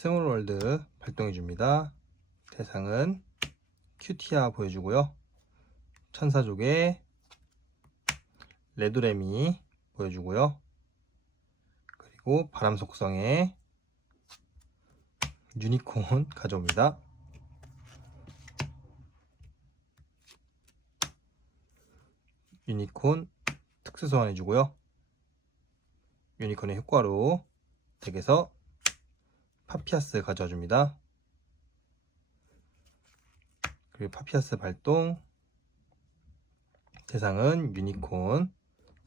스몰월드 발동해 줍니다. 대상은 큐티아 보여주고요. 천사족의 레도레미 보여주고요. 그리고 바람 속성의 유니콘 가져옵니다. 유니콘 특수 소환해주고요. 유니콘의 효과로 덱에서 파피아스 가져와 줍니다. 그리고 파피아스 발동 대상은 유니콘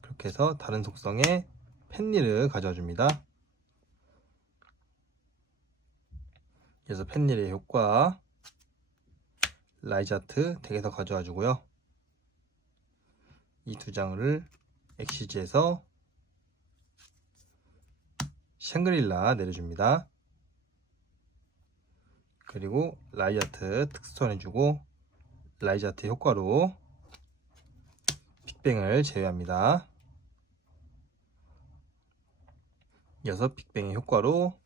그렇게 해서 다른 속성의 펜리를 가져와 줍니다. 그래서 펜릴의 효과 라이자트 덱에서 가져와 주고요. 이 두 장을 엑시지에서 샹그릴라 내려줍니다. 그리고 라이자트 특수선 해주고 라이자트 효과로 빅뱅을 제외합니다. 이어서 빅뱅의 효과로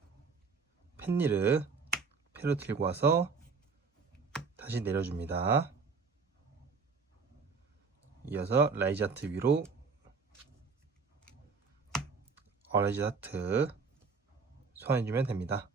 펜리를 패로 들고 와서 다시 내려줍니다. 이어서 라이자트 위로 어라이자트 소환해주면 됩니다.